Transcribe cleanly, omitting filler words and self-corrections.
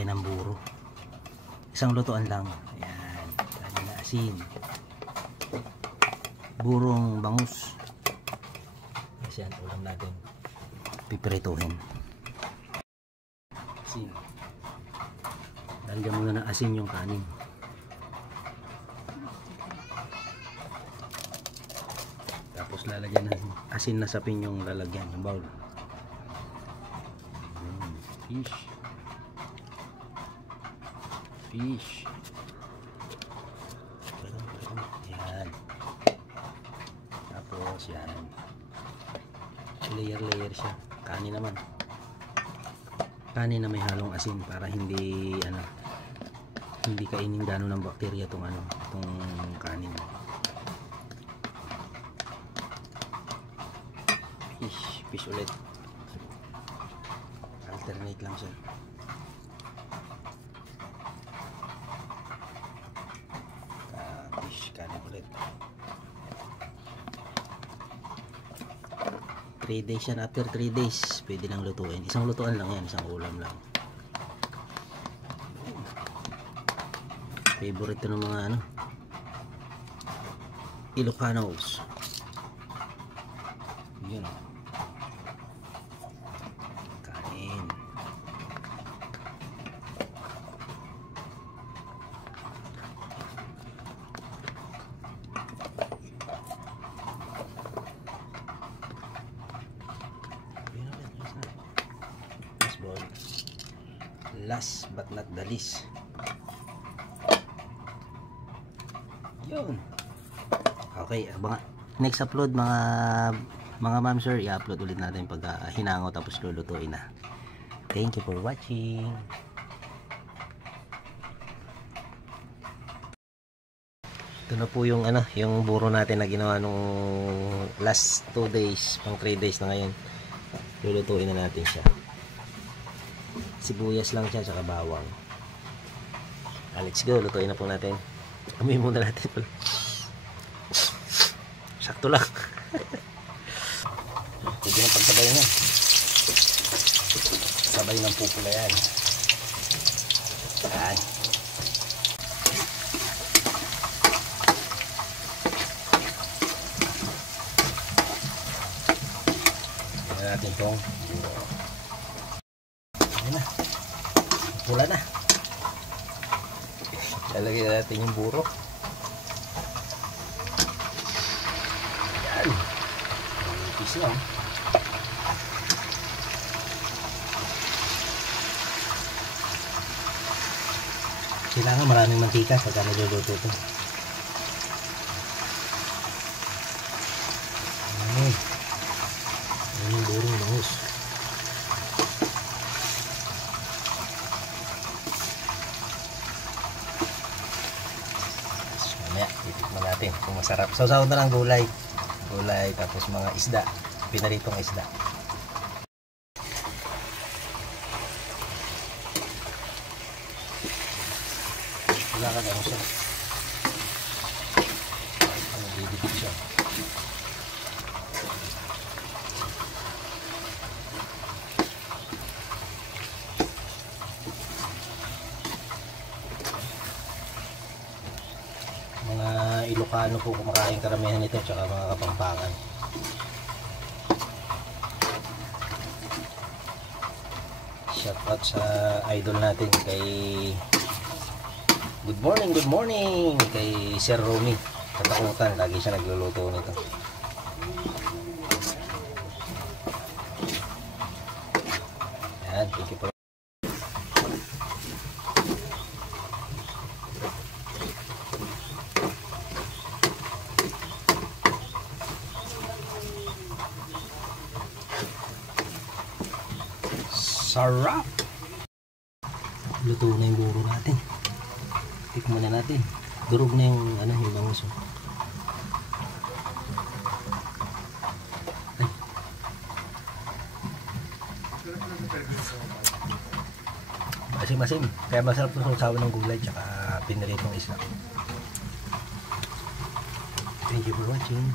ng buro. Isang lutuan lang. Ayan, kanin na asin, burong bangus. Ayan, ulam natin. Pipirituhin. Asin. Lalagyan muna ng asin yung kanin. Tapos lalagyan ng asin na sapin yung lalagyan ng bowl. Fish. Fish. Yan. Tapos yan. Layer siya. Kanin naman. Kanin na may halong asin para hindi hindi kainin gano'n ng bakterya itong kanin. Fish ulit. Alternate lang siya. Fish, kanin ulit. 3 days yan. After 3 days pwede nang lutuin. Isang lutuan lang yan. Isang ulam lang. Favorite ng mga Ilocanos. Yun. Kanin. Last but not the least. Yun. Okay, next upload mga ma'am sir, i-upload ulit natin pag hinango tapos lulutuin na. Thank you for watching. Ito na po yung yung buro natin na ginawa nung last 2 days, pang 3 days na ngayon. Lulutuin na natin siya. Sibuyas lang siya saka bawang. Let's go, lutuin na po natin. Amoy muna natin pala. Sakto lang. Pwede na pagsabay na. Sabay ng pupula yan. Yan. Tignan natin itong ayan na. Pula na. Lalagyan natin yung buro. Yan. Nipis lang. Kailangan maraming mantika pagka niluluto ito. Ayan yung burong bangus. Titikman natin kung masarap. Sausaw na lang gulay tapos mga isda, pinaritong isda. Wala ka na siya. Didikit siya. Mga Ilocano po kumakain karamihan nito, tsaka mga Kapampangan. Shout out sa idol natin kay good morning kay Sir Romy Katakutan. Lagi siya nagluluto nito. Yan, thank you po. Sarap! Luto na yung buro natin. Tikman na natin. Durog na yung yung bangus. Masim-masim. Kaya masarap yung sausawan ng gulay tsaka pinaritong isda. Thank you for watching.